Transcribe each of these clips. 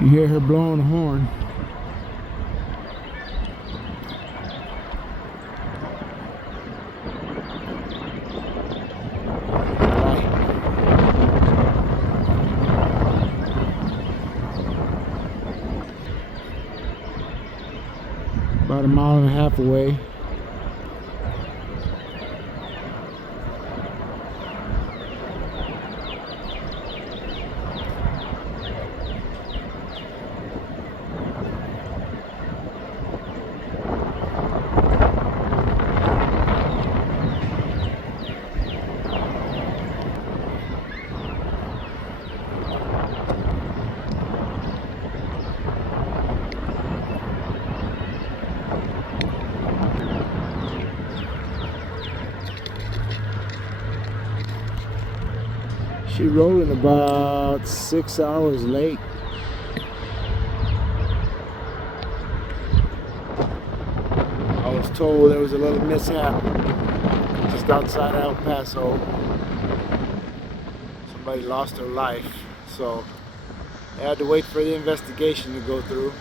You hear her blowing a horn. About a mile and a half away. She rolling about 6 hours late. I was told there was a little mishap just outside El Paso. Somebody lost their life, so they had to wait for the investigation to go through.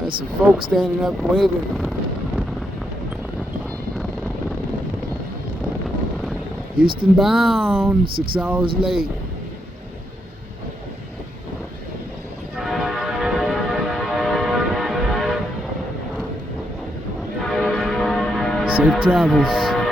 There's some folks standing up waving. Houston bound, 6 hours late. Safe travels.